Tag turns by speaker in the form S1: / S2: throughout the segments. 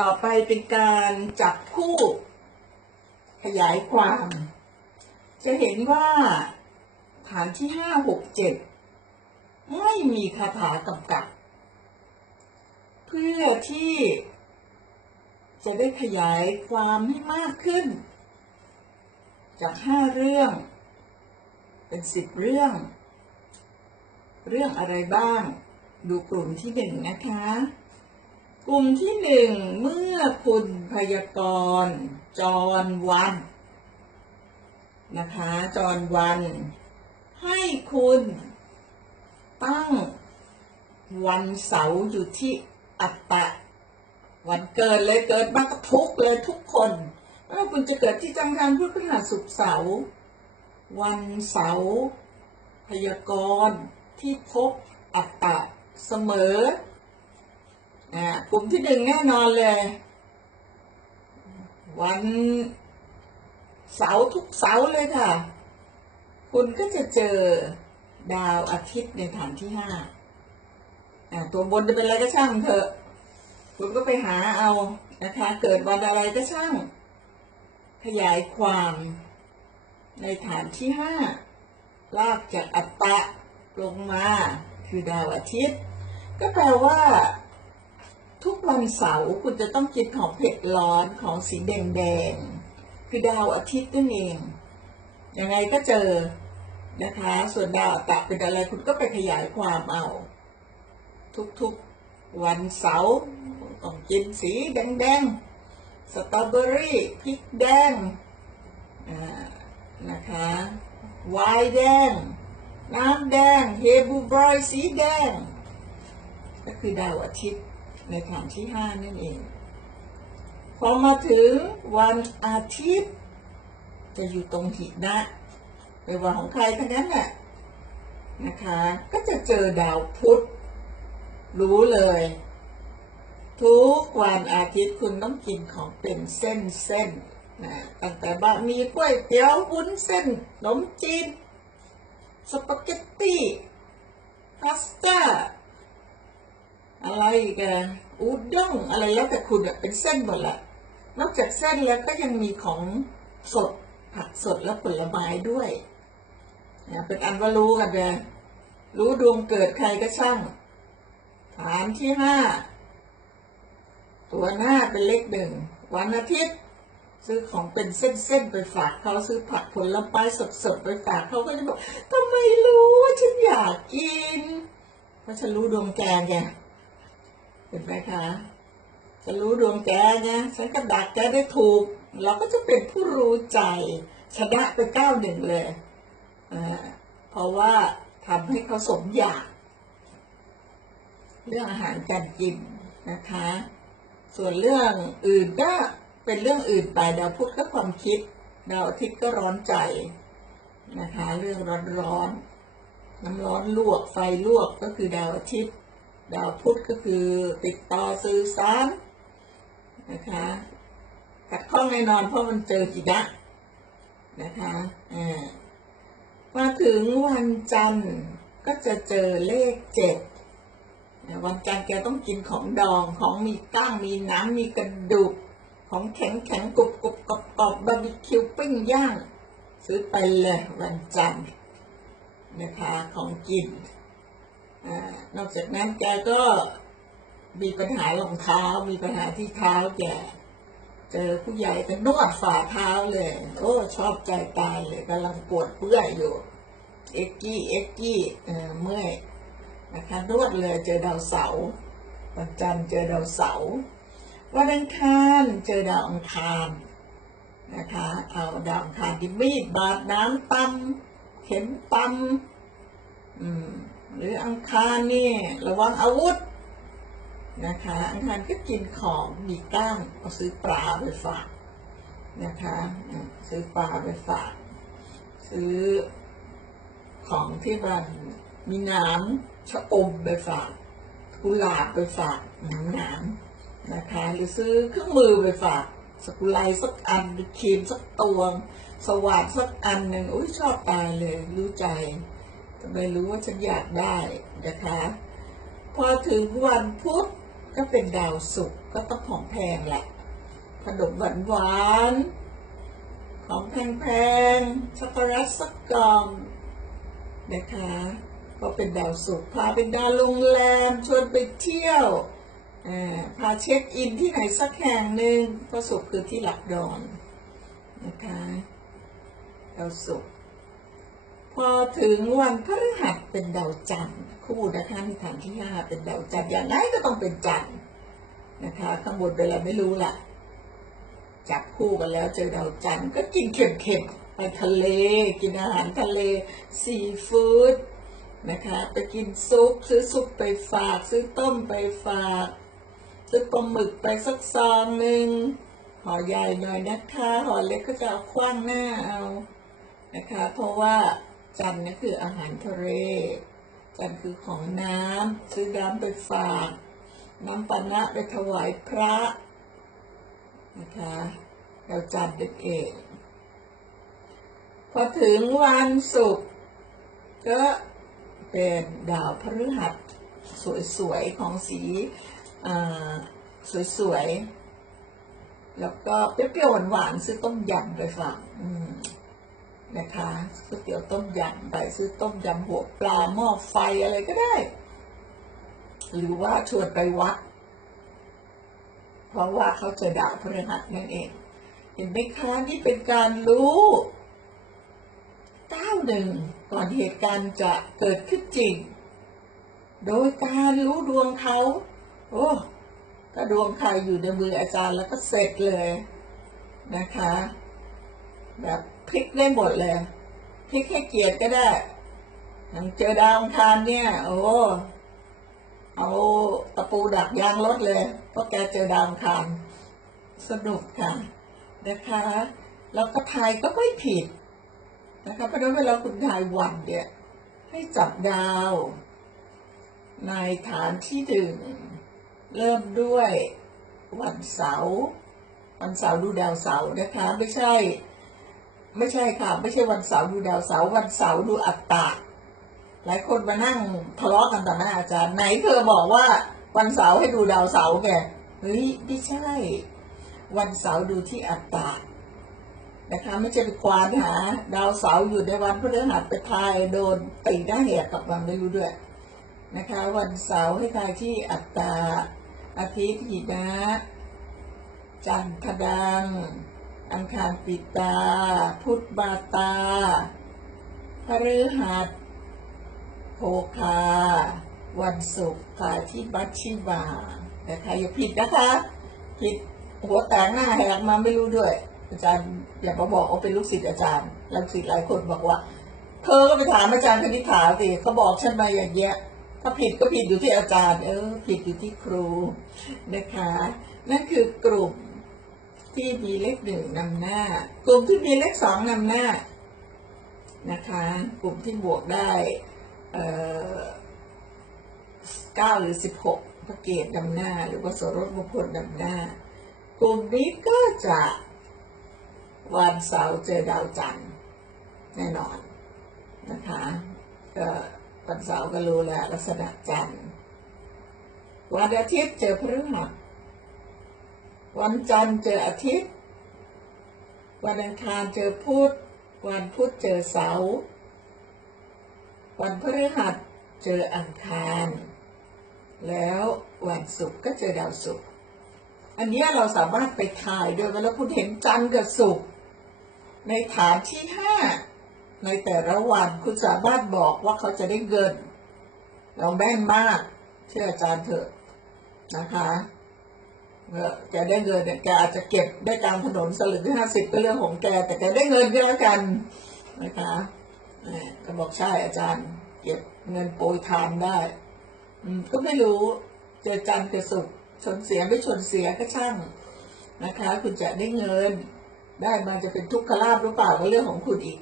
S1: ต่อไปเป็นการจับคู่ขยายความ จะเห็นว่าฐานที่ห้าหกเจ็ดไม่มีคาถากำกับ เพื่อที่จะได้ขยายความให้มากขึ้น จากห้าเรื่อง เป็นสิบเรื่อง เรื่องอะไรบ้าง ดูกลุ่มที่หนึ่งนะคะ กลุ่มที่หนึ่งเมื่อคุณพยากรณ์จรวันนะคะจรวัน ให้คุณตั้งวันเสาร์อยู่ที่อัตตะ วันเกิดเลยเกิดมากทุกเลยทุกคนไม่ว่าคุณจะเกิดที่จังการพุธพฤหัสศุกร์เสาร์วันเสาร์พยากรณ์ที่พบอัตตะเสมอ อ่ากลุ่มที่หนึ่งแน่นอนเลย วันเสาร์ทุกเสาร์เลยค่ะ คุณก็จะเจอดาวอาทิตย์ในฐานที่ห้าตัวบนจะเป็นอะไรก็ช่างเถอะ คุณก็ไปหาเอานะคะ เกิดวันอะไรก็ช่าง ขยายความในฐานที่ห้าลากจากอัตตะลงมาคือดาวอาทิตย์ ก็แปลว่า ทุกวันเสาร์คุณจะต้องกินของเผ็ดร้อนของสีแดงๆคือดาวอาทิตย์นั่นเอง ยังไงก็เจอนะคะ ส่วนดาวตะเป็นอะไรคุณก็ไปขยายความเอา ทุกๆวันเสาร์ต้องกินสีแดงๆสตรอเบอรี่พริกแดงนะคะไวน์แดง น้ำแดง เฮบูบรอยสีแดง ก็คือดาวอาทิตย์ ในฐานที่ห้านั่นเอง พอมาถึงวันอาทิตย์ จะอยู่ตรงหินะเป็นวันของใครทั้งนั้นแหละนะคะ ก็จะเจอดาวพุธ รู้เลย ทุกวันอาทิตย์คุณต้องกินของเป็นเส้นเส้นนะตั้งแต่บะหมี่ก๋วยเตี๋ยววุ้นเส้นขนมจีนสปาเกตตี้พาสต้า อะไรกันอูด้งอะไรแล้วแต่คุณอะเป็นเส้นหมดแหละนอกจากเส้นแล้วก็ยังมีของสดผักสดและผลไม้ด้วยนะเป็นอันว่ารู้กันเลยรู้ดวงเกิดใครก็ช่าง ฐานที่ห้าตัวหน้าเป็นเลขหนึ่งวันอาทิตย์ ซื้อของเป็นเส้นๆไปฝากเขาซื้อผักผลไม้สดๆไปฝากเขาก็จะบอกทำไมรู้ว่าฉันอยากกิน เพราะฉันรู้ดวงแกไง เห็นไหมคะฉันรู้ดวงแกไงฉันก็ดักแกได้ถูก เราก็จะเป็นผู้รู้ใจชนะไปเก้าหนึ่งเลยเพราะว่าทำให้เขาสมอยาก เรื่องอาหารการกินนะคะ ส่วนเรื่องอื่นก็เป็นเรื่องอื่นไปดาวพุธก็ความคิดดาวอาทิตย์ก็ร้อนใจนะคะ เรื่องร้อนร้อนๆน้ำร้อนลวกไฟลวกก็คือดาวอาทิตย์ ดาวพุธก็คือติดต่อสื่อสารนะคะขัดข้องแน่นอนเพราะมันเจอจินะนะคะอ่ามาถึงวันจันทร์ก็จะเจอเลขเจ็ดวันจันทร์แกต้องกินของดองของมีก้างมีน้ำมีกระดูก ของแข็งแข็งกรุบกรุบกรอบกรอบบาร์บีคิวปิ้งย่าง ซื้อไปเลยวันจันทร์นะคะของกิน นอกจากนั้นแกก็มีปัญหารองเท้า มีปัญหาที่เท้าแกเจอผู้ใหญ่ก็นวดฝ่าเท้าเลย โอ้ชอบใจตายเลยกำลังปวดเมื่อยอยู่ เอ็กกี้เอ็กกี้เออเมื่อยนะคะนวดเลยเจอดาวเสาร์วันจันทร์เจอดาวเสาร์วันอังคารเจอดาวอังคารนะคะ เอาดาวอังคารที่มีดบาดน้ำตำเข็มตำอืม หรืออังคารนี่ระวังอาวุธนะคะ อังคารก็กินของมีก้งเอาซื้อปลาไปฝากนะคะซื้อปลาไปฝาก ซื้อของที่มันมีน้ำชะอมไปฝากกุหลาบไปฝากหน้ำนะคะ หรือซื้อเครื่องมือไปฝากสกุไลสักอันครีมสักตวง สว่านสักอันหนึ่งอุ้ยชอบตายเลยรู้ใจ ทำไมรู้ว่าฉันอยากได้นะคะ พอถึงวันพุธก็เป็นดาวศุกร์ก็ต้องของแพงแหละขนมหวานหวานของแพงๆช็อกโกแลตสักกล่องนะคะก็เป็นดาวศุกร์พาเป็นดาวโรงแรมชวนไปเที่ยวพาเช็คอินที่ไหนสักแห่งหนึ่งเพราะศุกร์คือที่หลักดอนนะคะดาวศุกร์ พอถึงวันพฤหัสเป็นดาวจันทร์คู่นะคะในฐานที่ห้าเป็นดาวจันทร์อย่างไรก็ต้องเป็นจันทร์นะคะ ข้างบนเป็นอะไรไม่รู้ล่ะ จับคู่กันแล้วเจอดาวจันทร์ก็กินเค็มๆไปทะเล กินอาหารทะเลซีฟู้ดนะคะไปกินซุปซื้อซุปไปฝาก ซื้อต้มไปฝากซื้อปลาหมึกไปสักซองหนึ่งห่อใหญ่หน่อยนะคะห่อเล็กก็จะคว้างหน้าเอานะคะ เพราะว่า จันทร์นี่คืออาหารทะเล จันน์คือของน้ำซื้อน้ำไปฝาก น้ำปานะไปถวายพระนะคะดาจันทร์นั่นเองพอถึงวันศุกร์ก็เป็นดาวพฤหัสสวยๆ ของสีอ่าสวยๆ แล้วก็เปรี้ยวๆหวานๆ ซื้อต้มยำไปฝากอืม นะคะก๋วยเตี๋ยวต้มยำไปซื้อต้มยำหัวปลาหม้อไฟอะไรก็ได้ หรือว่าชวนไปวัด เพราะว่าเขาเจอดาวพฤหัสนั่นเอง เห็นไหมคะนี่เป็นการรู้ก้าวหนึ่งก่อนเหตุการณ์จะเกิดขึ้นจริง โดยการรู้ดวงเขา โอ้ก็ดวงใครอยู่ในมืออาจารย์แล้วก็เสร็จเลยนะคะแบบ พลิกได้หมดเลยพลิกให้เกียรติก็ได้เจอดาวองคารเนี่ย โอ้เอาตะปูดักยางรถเลยเพราะแกเจอดาวองคารสนุกค่ะนะคะแล้วก็ทายก็ไม่ผิดนะคะเพราะฉะนั้นเวลาคุณทายวันเนี่ย ให้จับดาว ในฐานที่หนึ่งเริ่มด้วยวันเสาร์วันเสาร์ดูดาวเสาร์นะคะ ไม่ใช่ ไม่ใช่ค่ะ ไม่ใช่วันเสาร์ดูดาวเสาร์วันเสาร์ดูอัตตาหลายคนมานั่งทะเลาะกันต่อหน้าอาจารย์ไหนเธอบอกว่าวันเสาร์ให้ดูดาวเสาร์แกเฮ้ยไม่ใช่ วันเสาร์ดูที่อัตตานะคะไม่ใช่ไปควานหา ดาวเสาร์อยู่ในวันพฤหัสไปทายโดนตีหน้าแหกกับมาไม่รู้ด้วยนะคะ วันเสาร์ให้ทายที่อัตตาอาทิตย์หินะจันทดัง อังคารปิตา พุธบาตาพฤหัสโภคา วันศุกร์ค่ะที่บัชชิวานะคะอย่าผิดนะคะผิดหัวแตกหน้าแหกมาไม่รู้ด้วย อาจารย์อย่ามาบอกว่าเป็นลูกศิษย์อาจารย์ลูกศิษย์หลายคนบอกว่า เธอก็ไปถามอาจารย์คณิษฐาสิเขาบอกฉันมาอย่างเงี้ยถ้าผิดก็ผิดอยู่ที่อาจารย์ เออ ผิดอยู่ที่ครูนะคะ นั่นคือกลุ่ม ที่มีเลขหนึ่งนำหน้า กลุ่มที่มีเลขสองนำหน้านะคะ กลุ่มที่บวกได้เก้าหรือสิบหกพระเกตนำหน้า หรือว่าสรสมงคลนำหน้า กลุ่มนี้ก็จะวันเสาร์เจอดาวจันทร์แน่นอนนะคะก็วันเสาร์ก็รู้แล้วลักษณะจันทร์วันอาทิตย์เจอพฤหัส วันจันทร์เจออาทิตย์ วันอังคารเจอพุธ วันพุธเจอเสาร์ วันพฤหัสเจออังคาร แล้ววันศุกร์ก็เจอดาวศุกร์ อันนี้เราสามารถไปถ่ายโดยเวลาคุณเห็นจันทร์กับศุกร์ในฐานที่ห้าในแต่ละวันคุณสามารถบอกว่าเขาจะได้เงิน เราแม่นมาก เชื่ออาจารย์เถอะนะคะ แกได้เงินเนี่ยแกอาจจะเก็บได้ตามถนนสลึงห้าสิบก็นเรื่องของแก แต่แกได้เงินก็แล้วกันนะคะก็บอกใช่อาจารย์ เก็บเงินโปรยทานได้อืก็ไม่รู้เจอจันเจอศุกร์ชนเสียไม่ชนเสียก็ช่างนะคะ คุณจะได้เงิน ได้มาจะเป็นทุกขลาภหรือเปล่าก็เรื่องของคุณอีก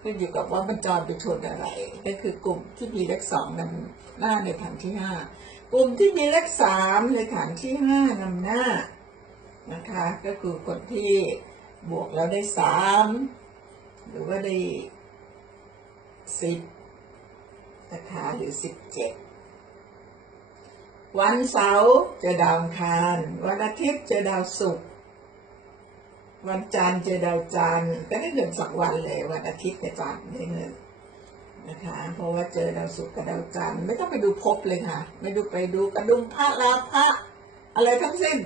S1: ขึ้นอยู่กับว่ามันจรไปชนอะไรนั่นคือกลุ่มที่มีเลขสองนำหน้าในฐานที่ห้า กลุ่มที่มีเลขสามในฐานที่ห้านำหน้านะคะ ก็คือคนที่บวกแล้วได้สามหรือว่าได้สิบนะคะหรือสิบเจ็ดวันเสาร์จอดาวคารวันอาทิตย์จอดาวศุกร์วันจันทร์เจอดาวจันทร์ก็ได้เงินสักวันเลย วันอาทิตย์กับจันทร์ได้เงิน นะคะ เพราะว่าเจอดาวศุกร์กับดาวจันทร์ไม่ต้องไปดูภพเลยค่ะ ไม่ดูไปดูกระดุมพระลาพระอะไรทั้งสิ้น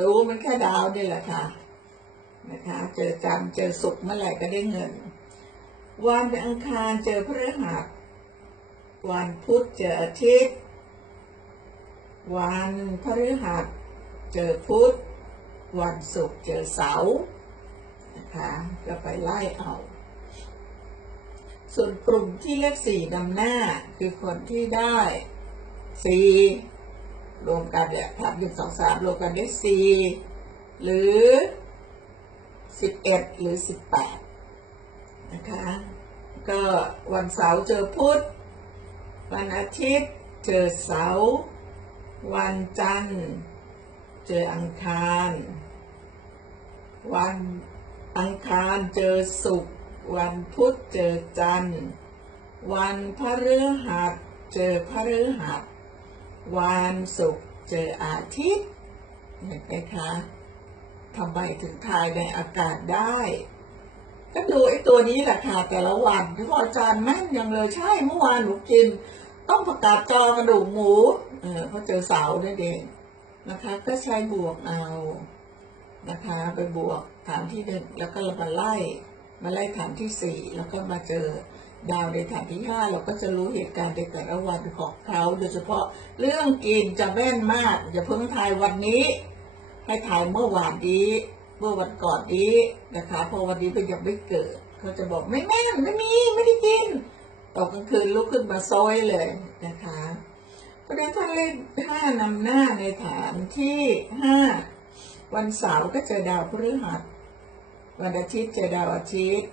S1: ดูมันแค่ดาวนี่แหละค่ะนะคะ เจอจันทร์เจอศุกร์เมื่อไหร่ก็ได้เงิน วันอังคารเจอพฤหัสวันพุธเจออาทิตย์ วันพฤหัสเจอพุธ วันศุกร์เจอเสาร์นะคะก็ไปไล่เอา ส่วนกลุ่มที่เลขสี่นำหน้าคือคนที่ได้สี่รวมกันเนี่ยทับหนึ่งสองสามรวมกันได้สี่หรือสิบเอ็ดหรือสิบแปดนะคะ ก็วันเสาร์เจอพุธ วันอาทิตย์เจอเสาร์วันจันทร์ เจออังคาร วันอังคารเจอศุกร์ วันพุธเจอจันทร์ วันพฤหัสเจอพฤหัส วันศุกร์เจออาทิตย์ เห็นไหมคะทำไมถึงทายในอากาศได้ ก็ดูไอ้ตัวนี้แหละค่ะแต่ละวันที่พ่ออาจารย์แม่นยังเลยใช่เมื่อวานหนูกิน ต้องประกาศจอกระดูกหมู เออเขาเจอเสาด้วยเองนะคะ ก็ใช้บวกเอานะคะ ไปบวกฐานที่หนึ่งแล้วก็เรามาไล่ มาไล่ฐานที่สี่แล้วก็มาเจอดาวในฐานที่ห้าเราก็จะรู้เหตุการณ์ในแต่ละวันของเขาโดยเฉพาะเรื่องกินจะแม่นมาก อย่าเพิ่งทายวันนี้ ให้ถ่ายเมื่อวานนี้ เมื่อวันก่อนนี้นะคะเพอวันนี้ก็ยังไม่เกิด เขาจะบอกไม่แม่นไม่มีไม่ได้กินตกกลางคืนลุกขึ้นมาซอยเลยนะคะเพระฉะนั้นถ้าเลขห้านำหน้าในฐานที่ห้าวันเสาร์ก็เจอดาวพฤหัส วันอาทิตย์เจอดาวอาทิตย์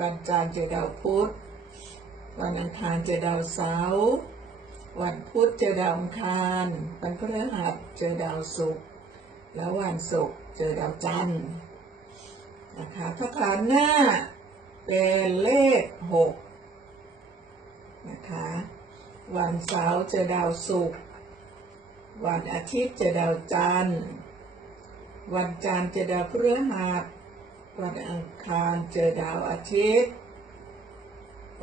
S1: วันจันทร์เจอดาวพุธ วันอังคารเจอดาวเสาร์วันพุธเจอดาวอังคาร วันพฤหัสเจอดาวศุกร์ แล้ววันศุกร์เจอดาวจันทร์นะคะถ้าฐานหน้าเป็นเลขหกนะคะ วันเสาร์เจอดาวศุกร์ วันอาทิตย์เจอดาวจันทร์ วันจันทร์เจอดาวพฤหัส วันอังคารเจอดาวอาทิตย์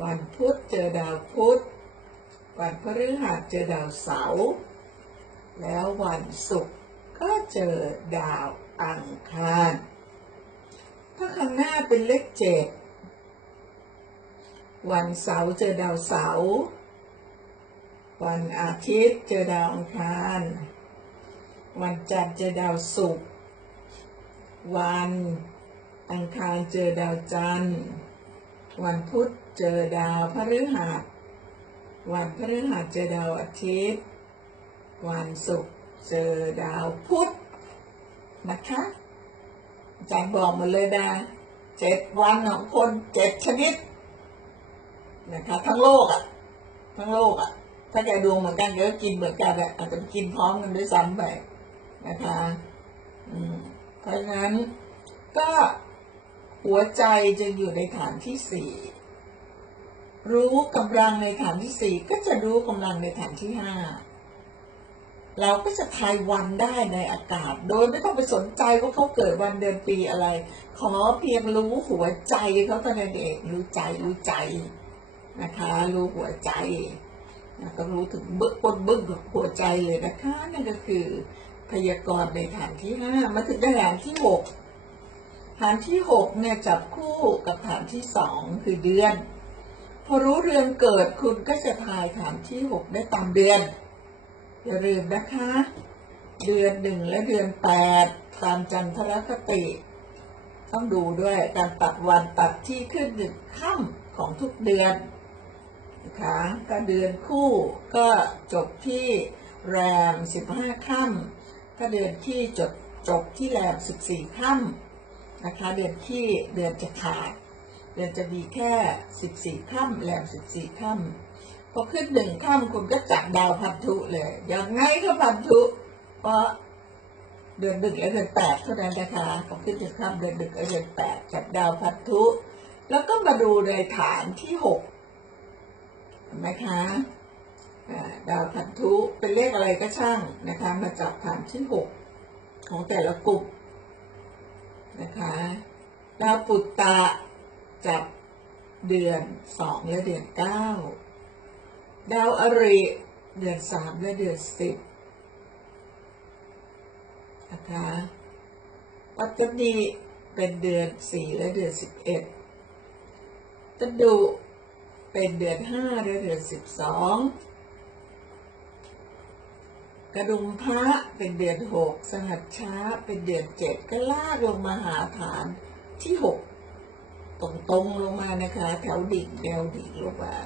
S1: วันพุธเจอดาวพุธ วันพฤหัสเจอดาวเสาร์แล้ววันศุกร์ก็เจอดาวอังคาร ถ้าข้างหน้าเป็นเลขเจ็ดวันเสาร์เจอดาวเสาร์วันอาทิตย์เจอดาวอังคาร วันจันทร์เจอดาวศุกร์วัน อังคารเจอดาวจันทร์ วันพุธเจอดาวพฤหัส วันพฤหัสเจอดาวอาทิตย์ วันศุกร์เจอดาวพุธนะคะอาจารย์บอกมาเลยนะเจ็ดวันของคนเจ็ดชนิดนะคะทั้งโลกอะ ทั้งโลกอะ ถ้าแกดูเหมือนกันเดี๋ยวกินเหมือนกันอะอาจจะกินพร้อมกันด้วยซ้ำไปนะคะ อืมเพราะฉะนั้นก็ หัวใจจะอยู่ในฐานที่สี่รู้กำลังในฐานที่สี่ก็จะรู้กำลังในฐานที่ห้าเราก็จะทายวันได้ในอากาศ โดยไม่ต้องไปสนใจว่าเขาเกิดวันเดือนปีอะไร ขอเพียงรู้หัวใจเขาเท่านั้นเองรู้ใจรู้ใจนะคะ รู้หัวใจนะต้องรู้ถึงบึกบนบึกของหัวใจเลยนะคะ นั่นก็คือพยากรณ์ในฐานที่ห้ามาถึงฐานที่หก ฐานที่หกเนี่ยจับคู่กับฐานที่สองคือเดือน พอรู้เรือนเกิดคุณก็จะทายฐานที่หกได้ตามเดือน อย่าลืมนะคะ เดือนหนึ่งและเดือนแปดตามจันทรคติ ต้องดูด้วยการตัดวันตัดที่ขึ้นหนึ่งค่ำของทุกเดือนนะคะก็เดือนคู่ก็จบที่แรมสิบห้าค่ำก็เดือนที่จบจบที่แรมสิบสี่ค่ำ นะคะ เดือนที่เดือนจะขาด เดือนจะมีแค่สิบสี่ค่ำแรมสิบสี่ค่ำพอขึ้นหนึ่งค่ำคุณก็จับดาวพันธุเลยย่างไงก็พันธุเพราะเดือนหนึ่งและเดือนแปดเท่านั้นนะคะพอขึ้นหนึ่งค่ำเดือนหนึ่งและเดือนแปดจับดาวพันธุ แล้วก็มาดูในฐานที่หกเห็นไหมคะดาวพันธุเป็นเลขอะไรก็ช่างนะคะ มาจับฐานที่หกของแต่ละกลุ่ม นะคะดาวปุตตะจับเดือนสองและเดือนเก้าดาวอริเดือนสามและเดือนสิบนะคะปัตตนีเป็นเดือนสี่และเดือนสิบเอ็ดตดุเป็นเดือนห้าและเดือนสิบสอง กระดุมพระเป็นเดือนหกสหัสช้าเป็นเดือนเจ็ดก็ลากลงมาหาฐานที่หกตรงๆลงมานะคะ แถวดิ่งแนวดิ่งลงมา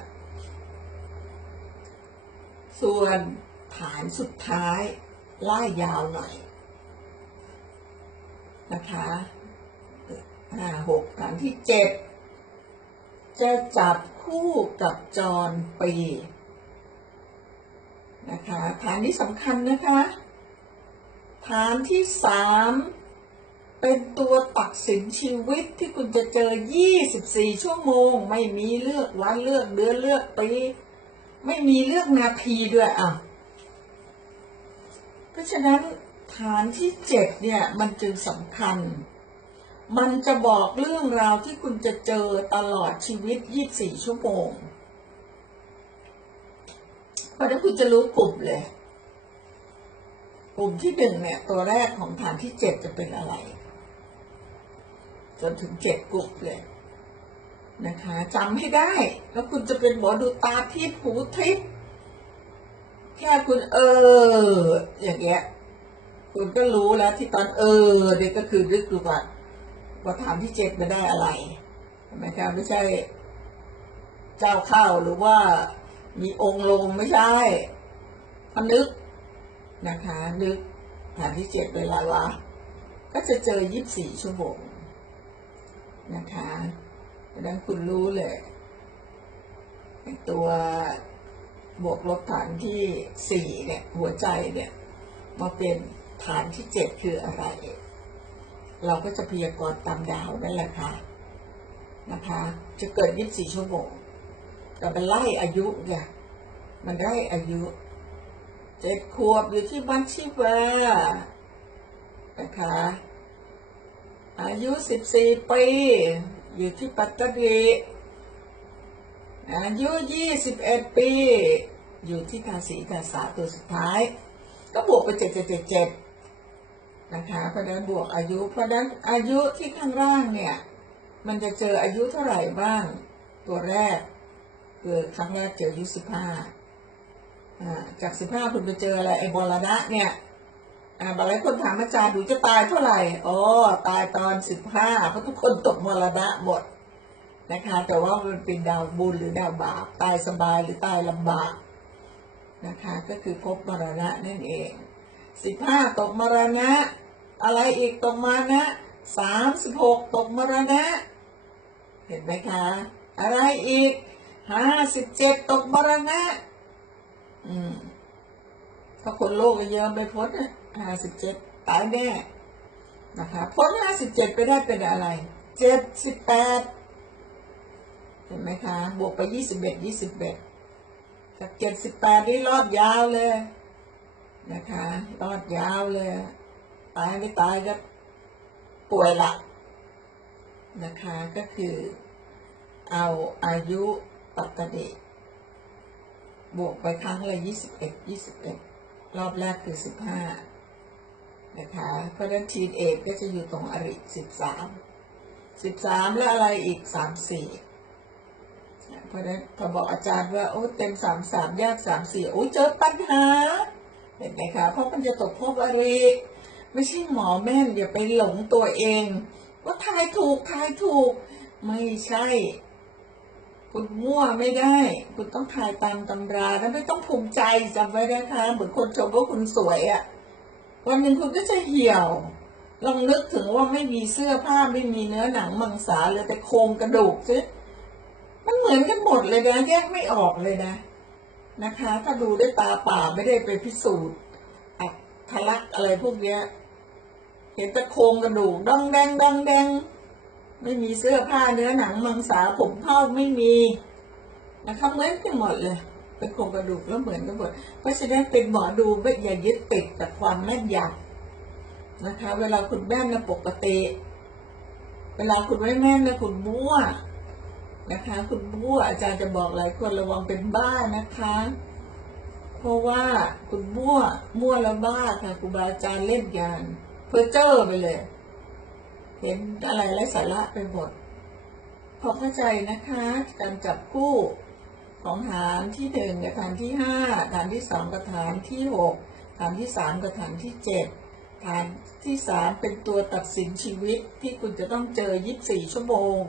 S1: ส่วนฐานสุดท้ายไล่ยาวหน่อย นะคะห้าหกฐานที่เจ็ดจะจับคู่กับจรปี นะคะฐานนี้สำคัญนะคะ ฐานที่สามเป็นตัวตัดสินชีวิตที่คุณจะเจอ 24 ชั่วโมง ไม่มีเลือกวันเลือกเดือนเลือกปีไม่มีเลือกนาทีด้วยอะ เพราะฉะนั้นฐานที่เจ็ดเนี่ยมันจึงสำคัญ มันจะบอกเรื่องราวที่คุณจะเจอตลอดชีวิต 24 ชั่วโมง เพราะนั้นคุณจะรู้กลุ่มเลย กลุ่มที่หนึ่งเนี่ย ตัวแรกของฐานที่เจ็ดจะเป็นอะไร จนถึงเจ็ดกลุ่มเลย นะคะจำให้ได้ แล้วคุณจะเป็นหมอดูตาทิพย์หูทิพย์แค่คุณเออ อย่างเงี้ย คุณก็รู้แล้วที่ตอนเออเนี่ยก็คือนึกดูว่าว่าถามที่เจ็ดมาได้อะไรใช่ไหมครับไม่ใช่ เจ้าข้าวหรือว่า มีองค์ลงไม่ใช่พนึกนะคะ นึกฐานที่เจ็ดเวลาวะก็จะเจอยี่สิบสี่ชั่วโมงนะคะดังนั้นคุณรู้เลยตัวบวกลบฐานที่สี่เนี่ย หัวใจเนี่ย มาเป็นฐานที่เจ็ดคืออะไร เราก็จะพยากรณ์ตามดาวนั่นแหละค่ะนะคะ จะเกิด24ชั่วโมง แต่มันไล่อายุไงมันได้อายุเจ็ดขวบอยู่ที่บัญชีวานะคะ อายุ14ปีอยู่ที่ปัตตานีอายุ21ปี อยู่ที่ทาสีทาสาตัวสุดท้าย ก็บวกไปเจ็ดเจ็ดเจ็ดเจ็ดนะคะเพราะนั้นบวกอายุ เพราะนั้นอายุที่ข้างล่างเนี่ย มันจะเจออายุเท่าไหร่บ้าง ตัวแรก คือครั้งแรกเจออายุสิบห้าจากสิบห้าคุณไปเจออะไรไอ้บรณะเนี่ยอ่าบางคนถามอาจารย์ดูจะตายเท่าไหร่อ๋อตายตอนสิบห้าเพราะทุกคนตกมรณะหมดนะคะ แต่ว่ามันเป็นดาวบุญหรือดาวบาปตายสบายหรือตายลำบากนะคะ ก็คือพบมรณะนั่นเองสิบห้าตกมรณะ อะไรอีกตกมานะสามสิบหกตกมรณะ เห็นไหมคะ อะไรอีก ห้าสิบเจ็ดตกมรณะ อืมถ้าคนโลกก็เยอะไปพ้นห้าสิบเจ็ดตายแน่นะคะพ้นห้าสิบเจ็ดไปได้เป็นอะไรเจ็ดสิบแปดเห็นไหมคะ บวกไปยี่สิบเอ็ดยี่สิบเอ็ดจากเจ็ดสิบแปดนี่รอดยาวเลยนะคะรอดยาวเลยตายไม่ตายก็ป่วยละนะคะก็คือเอาอายุ ปัตตนิบวกไปครั้งละยี่สิบเอ็ดยี่สิบเอ็ดรอบแรกคือสิบห้านะคะ เพราะนั้นทีนเอกก็จะอยู่ตรงอริสิบสามสิบสามแล้วอะไรอีกสามสี่เพราะนั้นพอบอกอาจารย์ว่า โอ้เต็มสามสามยากสามสี่โอ้เจอปัญหา เห็นไหมคะ เพราะมันจะตกพบอะไรไม่ใช่หมอแม่นอย่าไปหลงตัวเอง ว่าทายถูกทายถูก ไม่ใช่ คุณมั่วไม่ได้ คุณต้องทายตามตำราแล้วไม่ต้องภูมิใจจำไว้นะคะเหมือนคนชมว่าคุณสวยอะ่ะวันหนึ่งคุณก็จะเหี่ยว ลองนึกถึงว่าไม่มีเสื้อผ้าไม่มีเนื้อหนังมังสาเหลยแต่โครงกระดูกซิมันเหมือนกันหมดเลยนะแยกไม่ออกเลยนะ นะคะ ถ้าดูด้วยตาเปล่าไม่ได้ไปพิสูจน์อักทะลักอะไรพวกเนี้ย เห็นแต่โครงกระดูกดองแดงดองแดง ไม่มีเสื้อผ้าเนื้อหนังมังสาผมเผ้าไม่มีนะคะเหมือนกันหมดเลยเป็นโครงกระดูกแล้วเหมือนกันหมด เพราะฉะนั้นเป็นหมอดูไม่อย่ายึดติดกับความแม่นยำนะคะ เวลาคุณแม่นนะปกติ เวลาคุณไม่แม่นนะคุณมั่วนะคะ คุณมั่วอาจารย์จะบอกหลายคนระวังเป็นบ้านะคะ เพราะว่าคุณมั่วมั่วแล้วบ้าค่ะครูบาอาจารย์เล่นยานเพื่อเจอไปเลย เห็นอะไรไร้สาระไปหมด พอเข้าใจนะคะ การจับคู่ของฐานที่หนึ่งกับฐานที่ห้าฐานที่สองกับฐานที่หกฐานที่สามกับฐานที่เจ็ดฐานที่สามเป็นตัวตัดสินชีวิตที่คุณจะต้องเจอ24ชั่วโมง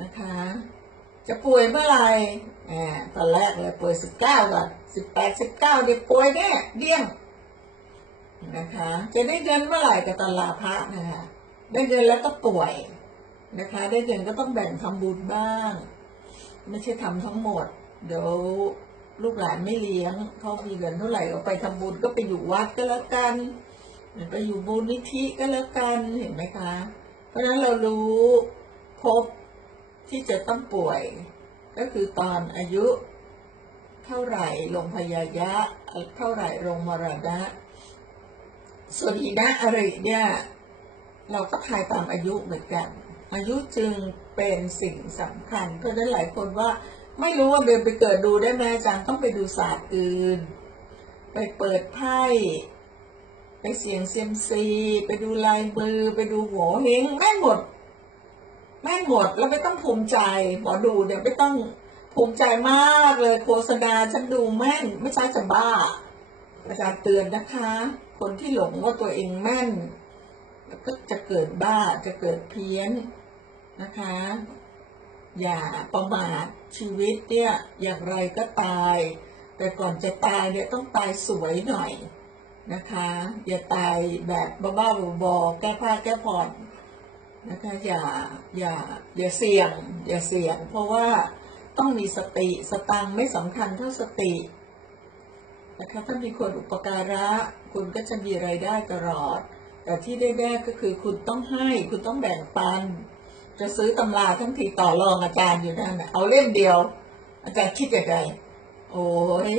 S1: นะคะ จะป่วยเมื่อไหร่แหมตอนแรกเลยป่วย19ก่อน18 19เก้าเดี๋ยวป่วยแน่เดี้ยงนะคะ จะได้เงินเมื่อไหร่กับตลาพระนะคะ ได้เงินแล้วก็ป่วยนะคะ ได้เงินก็ต้องแบ่งทำบุญบ้าง ไม่ใช่ทำทั้งหมด เดี๋ยวลูกหลานไม่เลี้ยงเขามีเงินเท่าไหร่ก็ไปทำบุญก็ไปอยู่วัดก็แล้วกันไปอยู่บุญนิธิก็แล้วกันเห็นไหมคะ เพราะฉะนั้นเรารู้พบที่จะต้องป่วย ก็คือตอนอายุ เท่าไหร่ลงพยายะ เท่าไหร่ลงมรณะส่วนอีนะอริเนี่ย เราก็ทายตามอายุเหมือนกัน อายุจึงเป็นสิ่งสำคัญ เพราะฉะนั้นหลายคนว่าไม่รู้ว่าเดินไปเกิดดูได้ไหมอาจารย์ต้องไปดูศาสตร์อื่น ไปเปิดไพ่ไปเสียงเซียมซี ไปดูลายมือ ไปดูหัวเฮงแม่นหมดแม่นหมดแล้วไม่ต้องภูมิใจหมอดูเนี่ยไม่ต้องภูมิใจมากเลยโฆษณาฉันดูแม่นไม่ใช่จะบ้าอาจารย์เตือนนะคะ คนที่หลงว่าตัวเองแม่น ก็จะเกิดบ้าจะเกิดเพี้ยนนะคะ อย่าประมาทชีวิตเนี่ยอย่างไรก็ตาย แต่ก่อนจะตายเนี่ยต้องตายสวยหน่อยนะคะ อย่าตายแบบบ้าๆบอๆแก้ผ้าแก้ผ่อนนะคะอย่าอย่าอย่าเสี่ยง อย่าเสี่ยง เพราะว่าต้องมีสติสตังไม่สำคัญเท่าสตินะคะถ้ามีคนอุปการะ คุณก็จะมีไรายได้ตลอด แต่ที่แน่ๆก็คือคุณต้องให้คุณต้องแบ่งปัน จะซื้อตำราทั้งทีต่อรองอาจารย์อยู่นั่นเอาเล่มเดียว อาจารย์คิดยังไงโอ้ย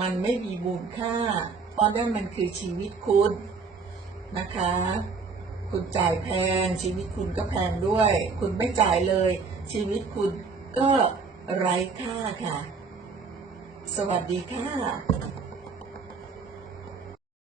S1: มันไม่มีมูลค่า เพราะนั่นมันคือชีวิตคุณนะคะ คุณจ่ายแพง ชีวิตคุณก็แพงด้วย คุณไม่จ่ายเลย ชีวิตคุณก็ไร้ค่าค่ะ สวัสดีค่ะ